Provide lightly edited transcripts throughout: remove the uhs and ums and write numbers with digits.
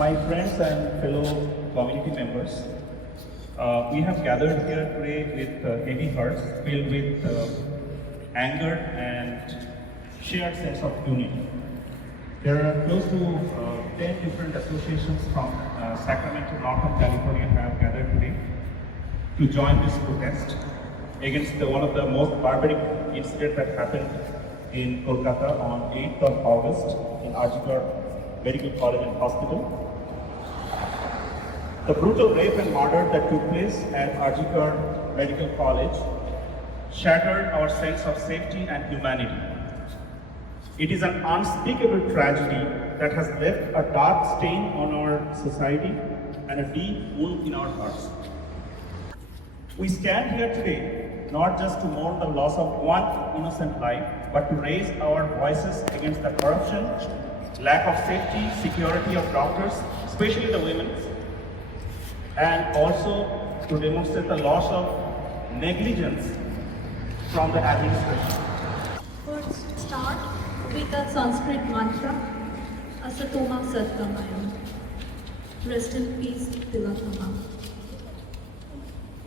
My friends and fellow community members, we have gathered here today with heavy hearts filled with anger and shared sense of unity. There are close to 10 different associations from Sacramento, Northern California have gathered today to join this protest against one of the most barbaric incidents that happened in Kolkata on 8th of August in R.G. Kar Medical College and Hospital. The brutal rape and murder that took place at R.G. Kar Medical College shattered our sense of safety and humanity. It is an unspeakable tragedy that has left a dark stain on our society and a deep wound in our hearts. We stand here today not just to mourn the loss of one innocent life, but to raise our voices against the corruption, lack of safety, security of doctors, especially the women, and also to demonstrate the loss of negligence from the administration. First, start with a Sanskrit mantra, Asatoma Satgamaya. Rest in peace, Tilakama.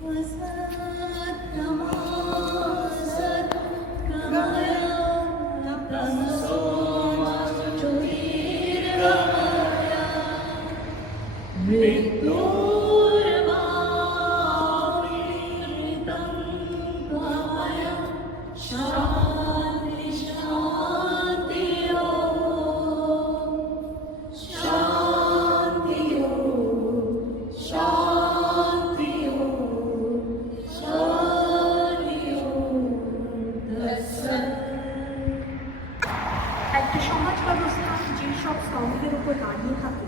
Asatoma Satgamaya, Brahmasoma Jyotirgamaya, Mrityurvamritam Gaya, Shanti Shanti Om, Shanti Om, Shanti Om, Shanti Om, Darshan. একটা সমাজ ব্যবস্থা যেসব স্তম্ভের উপর দাঁড়িয়ে থাকে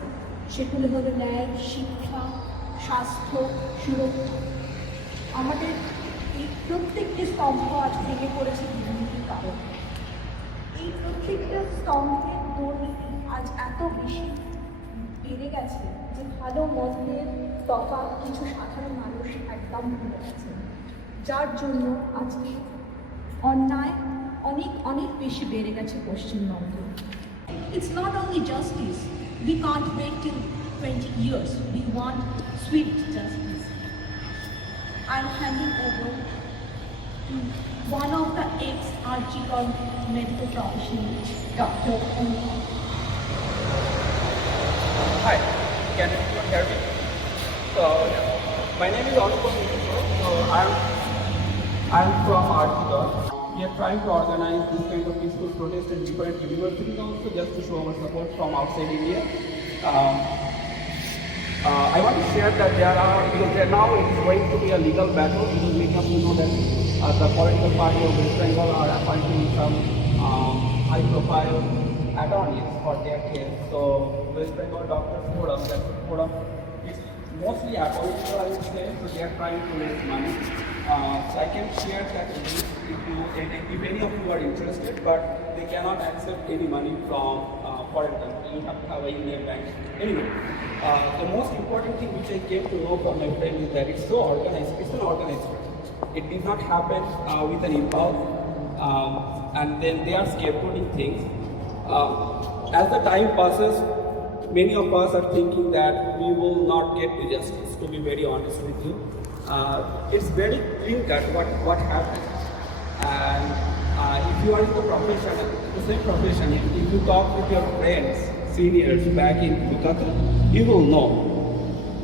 সেগুলো হলো ন্যায়, শিক্ষা, স্বাস্থ্য, সুরক্ষা। আমাদের এই প্রত্যেকটি স্তম্ভ আজ ভেঙে পড়েছে দুর্নীতির কারণে। এই প্রত্যেকটা স্তম্ভের দুর্নীতি আজ এত বেশি বেড়ে গেছে যে ভালো মন্দের তফাৎ কিছু সাধারণ মানুষ একদম ভুলে গেছে, যার জন্য আজকে অন্যায় অনেক অনেক বেশি বেড়ে গেছে পশ্চিমবঙ্গে। It's not only justice. We can't wait till 20 years. We want swift justice. I'm handing over to one of the ex-R.G. Kar medical professionals, Dr. Anupam. Hi, can everyone hear me? So, my name is Anupam. So, I'm from R.G. Kar. We are trying to organize this kind of peaceful protest in different universities also, just to show our support from outside India. I want to share that because now it is going to be a legal battle, because we come to know that the political party of West Bengal are appointing some high-profile attorneys for their case. So West Bengal Doctors Forum, that forum is mostly apolitical, I would say, so they are trying to raise money. So I can share that if any of you are interested, but they cannot accept any money from foreign country. You have to have an Indian bank. Anyway, the most important thing which I came to know from my friend is that it's so organized. It's an organized process. It did not happen with an impulse, and then they are scapegoating things. As the time passes, many of us are thinking that we will not get to justice, to be very honest with you. It's very clear cut what happened. And if you are in the profession, the same profession, if you talk with your friends, seniors back in Kolkata, you will know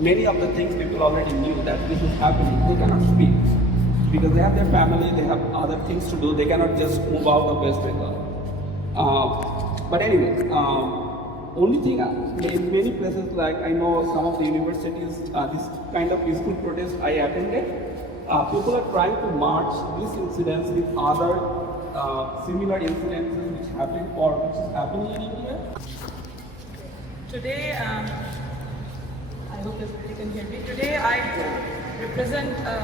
many of the things people already knew that this is happening. They cannot speak because they have their family, they have other things to do. They cannot just move out of West Bengal. But anyway, only thing in many places, like I know some of the universities, this kind of peaceful protest I attended, people are trying to match these incidents with other similar incidents which is happening in India. Today, I hope everybody can hear me. Today I represent a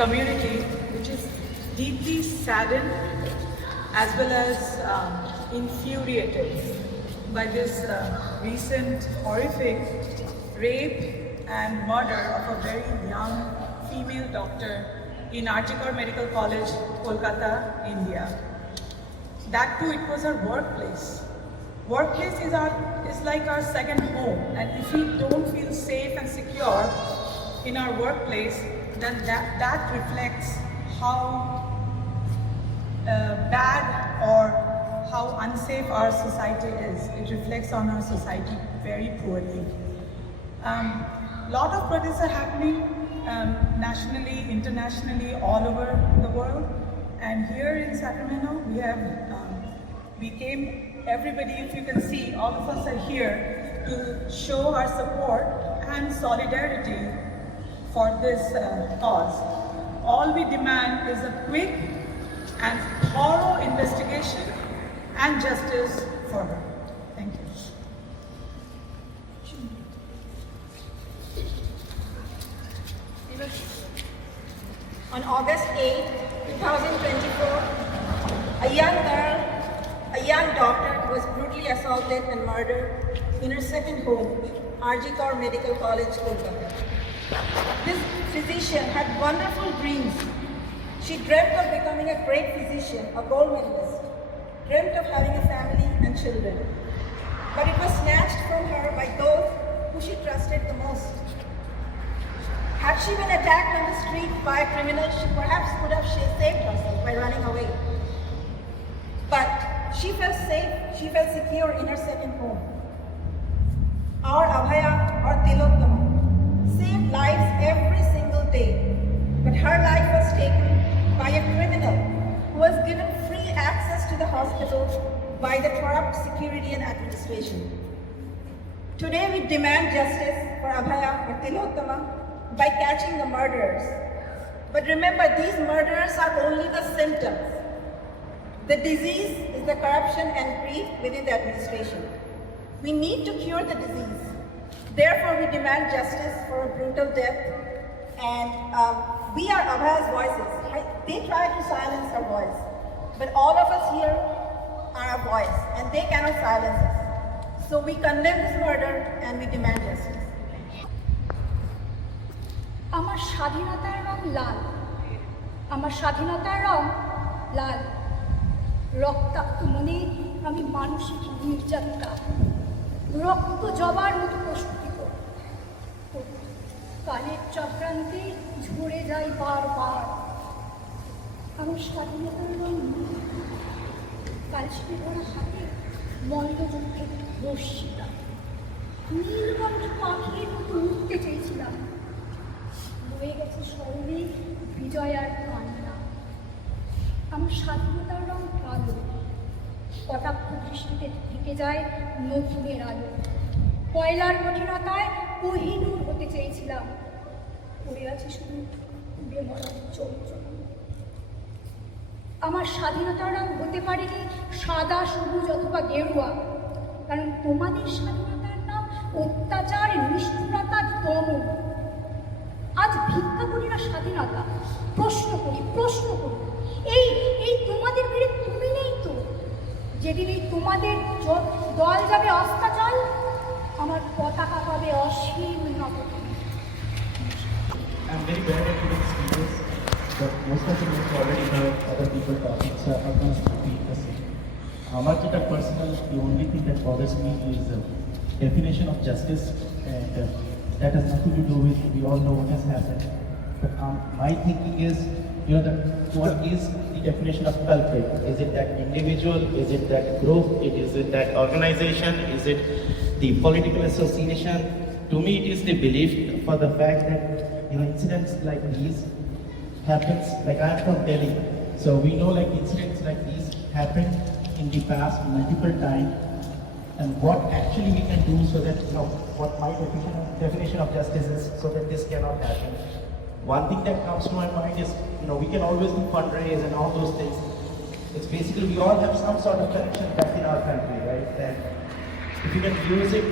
community which is deeply saddened as well as infuriated by this recent horrific rape and murder of a very young female doctor in R.G. Kar Medical College, Kolkata, India. That too, it was her workplace. Workplace is is like our second home, and if we don't feel safe and secure in our workplace, then that reflects how bad or how unsafe our society is. It reflects on our society very poorly. Lot of protests are happening nationally, internationally, all over the world. And here in Sacramento, everybody, if you can see, all of us are here to show our support and solidarity for this cause. All we demand is a quick and thorough investigation and justice for her. Thank you. On August 8, 2024, a young girl, a young doctor was brutally assaulted and murdered in her second home, RG Kar Medical College, Kolkata. This physician had wonderful dreams. She dreamt of becoming a great physician, a gold medalist, dreamt of having a family and children. But it was snatched from her by those who she trusted the most. Had she been attacked on the street by a criminal, she perhaps could have saved herself by running away. But she felt safe, she felt secure in her second home. Our Abhaya or Tilottama saved lives every single day, but her life was taken by a criminal who was given free access to the hospital by the corrupt security and administration. Today we demand justice for Abhaya or Tilottama by catching the murderers. But remember, these murderers are only the symptoms. The disease is the corruption and greed within the administration. We need to cure the disease. Therefore, we demand justice for a brutal death, and we are Abhaya's voices. They try to silence our voice, but all of us here are our voice, and they cannot silence us. So we condemn this murder and we demand justice. আমার স্বাধীনতার রং লাল, আমার স্বাধীনতার রং লাল। রক্তাক্ত মনে আমি মানসিক নির্যাতনা, রক্ত জবার মতো প্রস্তুতি করি। কালের চক্রান্তে ঝরে যাই বারবার। আমার স্বাধীনতার রং নীল, কালশিটে ভরা হাতে মল্লযুদ্ধের রশ্মিটা। নীলকণ্ঠ পাখির মতো উঠতে চেয়েছিলাম, হয়ে গেছে স্মরণে বিজয় আর কান্না। আমার স্বাধীনতার রং কালো, কটাক্ষ দৃষ্টিতে থেকে যায় নতুনের আলো। কয়লার কঠিনতায় কোহিনূর হতে চেয়েছিলাম, পড়ে আছে শুধু উড়ে মরার চরিত্র। আমার স্বাধীনতার রং হতে পারেনি সাদা, সবুজ অথবা গেরুয়া, কারণ তোমাদের স্বাধীনতার নাম অত্যাচার, নিষ্ঠুরতা, দমন। আজ ভিক্ষা করি না স্বাধীনতা, প্রশ্ন করি। এই তোমাদের মেরে তুমি নেই তো, যেদিন এই তোমাদের দল যাবে অস্তাচল, আমার পতাকা পাবে অসীম নবতী। I'm very bad at giving speeches, but most of them you already heard other people talking, so I'm going to repeat the same. Much at a personal, the only thing that bothers me is definition of justice, and that has nothing to do with, we all know what has happened. But my thinking is, that what is the definition of culprit? Is it that individual? Is it that group? Is it that organization? Is it the political association? To me, it is the belief for the fact that incidents like these happens. Like I'm from Delhi, so we know like incidents like these happened in the past multiple times. And what actually we can do so that what my definition of justice is, so that this cannot happen. One thing that comes to my mind is, we can always do fundraise and all those things. It's basically we all have some sort of connection back in our country, right? And if you can use it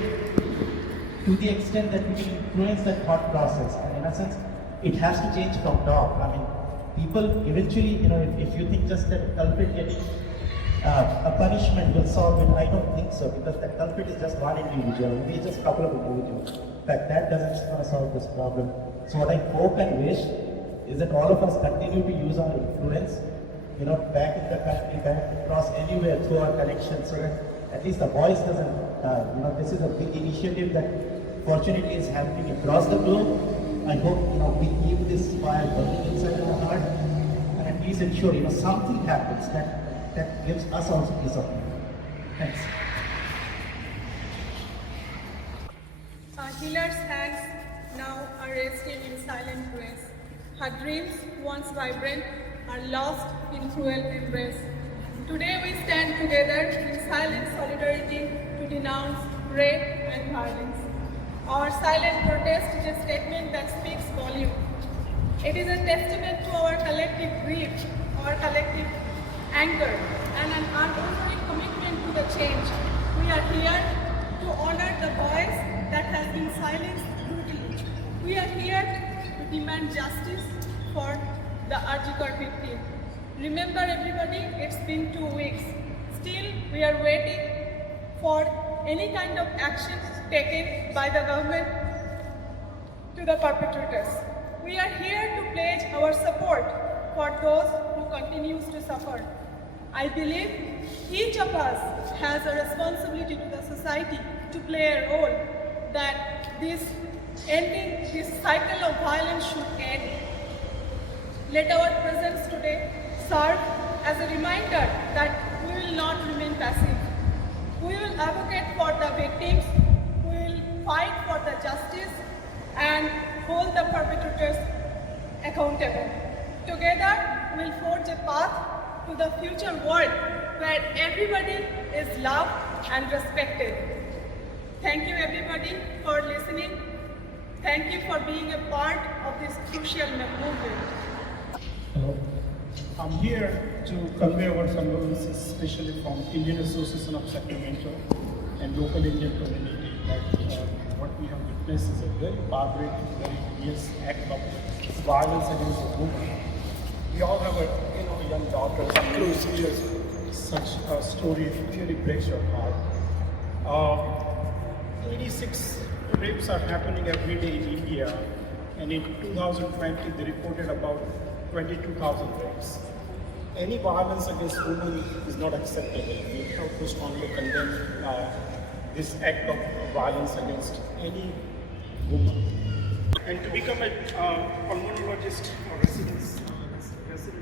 to the extent that we can influence that thought process, and in a sense, it has to change from top. I mean, people eventually, if you think just that culprit getting a punishment will solve it, I don't think so, because that culprit is just one individual, maybe just a couple of individuals. In fact, that doesn't solve this problem. So what I hope and wish is that all of us continue to use our influence, back in the country, back across anywhere through our connections, so that at least the voice doesn't die. You know, this is a big initiative that fortunately is happening across the globe. I hope, you know, we keep this fire burning inside our heart and at least ensure, you know, something happens that gives us also peace of mind. Thanks. Hilar's hands now are resting in silent grace. Her dreams, once vibrant, are lost in cruel embrace. Today we stand together in silent solidarity to denounce rape and violence. Our silent protest is a statement that speaks volume. It is a testament to our collective grief, our collective anger, and an unwavering commitment to the change. We are here to honor the voice that has been silenced brutally. We are here to demand justice for the RG Kar victim. Remember everybody, it's been 2 weeks. Still, we are waiting for any kind of action taken by the government to the perpetrators. We are here to pledge our support for those who continues to suffer. I believe each of us has a responsibility to the society to play a role that this cycle of violence should end. Let our presence today serve as a reminder that we will not remain passive. We will advocate for the victims, we will fight for the justice and hold the perpetrators accountable. Together, we will forge a path to the future world where everybody is loved and respected. Thank you everybody for listening. Thank you for being a part of this crucial movement. Hello. I'm here to convey our condolences, especially from Indian Association of Sacramento and local Indian community, that what we have witnessed is a very barbaric, very heinous act of violence against a woman. We all have a young daughter, and such a story really breaks your heart. 86 rapes are happening every day in India, and in 2020 they reported about 22,000 rapes. Any violence against women is not acceptable. We have to strongly condemn this act of violence against any woman. And to become a pulmonologist or resident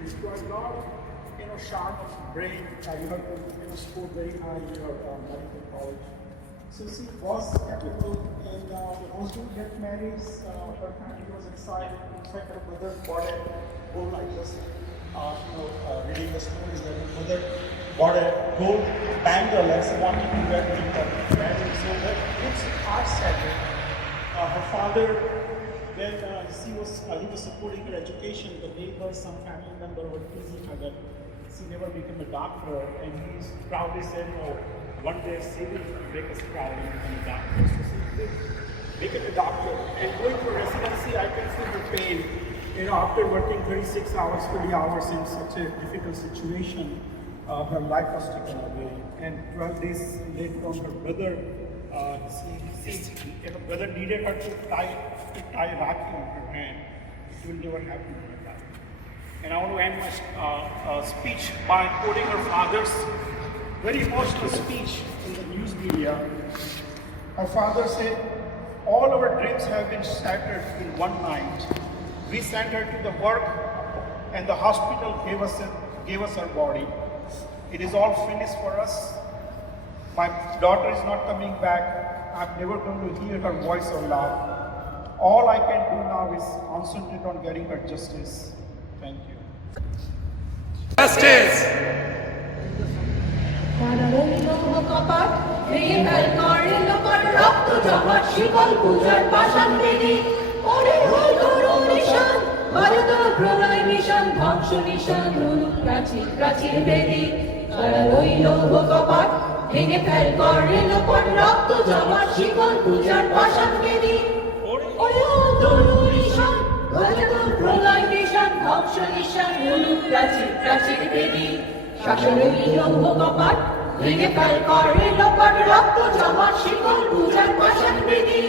requires a lot of sharp brain. You have to score very high in your medical college. So she was capable, and once you get married, her family was excited. In fact, her mother bought a gold necklace. Reading the stories that her mother bought a gold bangle and she wanted to get married. So that it's heart-shattering. Her father, when he was supporting her education, the neighbor, some family member were teasing her that she never became a doctor, and he proudly said, "Oh, one day she will make us proud and become a doctor." So she did become a doctor, and going for residency, I can feel the pain. After working 36 hours, 40 hours in such a difficult situation, her life was taken away. And 12 days later on, her brother, her brother needed her to tie Rakhi on her hand. It will never happen in her life. And I want to end my speech by quoting her father's very emotional speech in the news media. Her father said, "All our dreams have been shattered in one night. We sent her to the work and the hospital gave us her body. It is all finished for us. My daughter is not coming back. I'm never going to hear her voice or laugh. All I can do now is concentrate on getting her justice." Thank you. Justice! ধ্বংস নিশান প্রাচীর প্রাচীর বেদি তারা রইল কপাট ভেঙে fail করে লোপট রক্ত জমা শিকল পূজার পাষাণ বেদি প্রলয় নিশান ধ্বংস নিশান প্রাচীর প্রাচীর বেদি শাসন লৌহ কপাট ভেঙে ফেল করে লোপট রক্ত জমা শিকল পূজার পাষাণ বেদি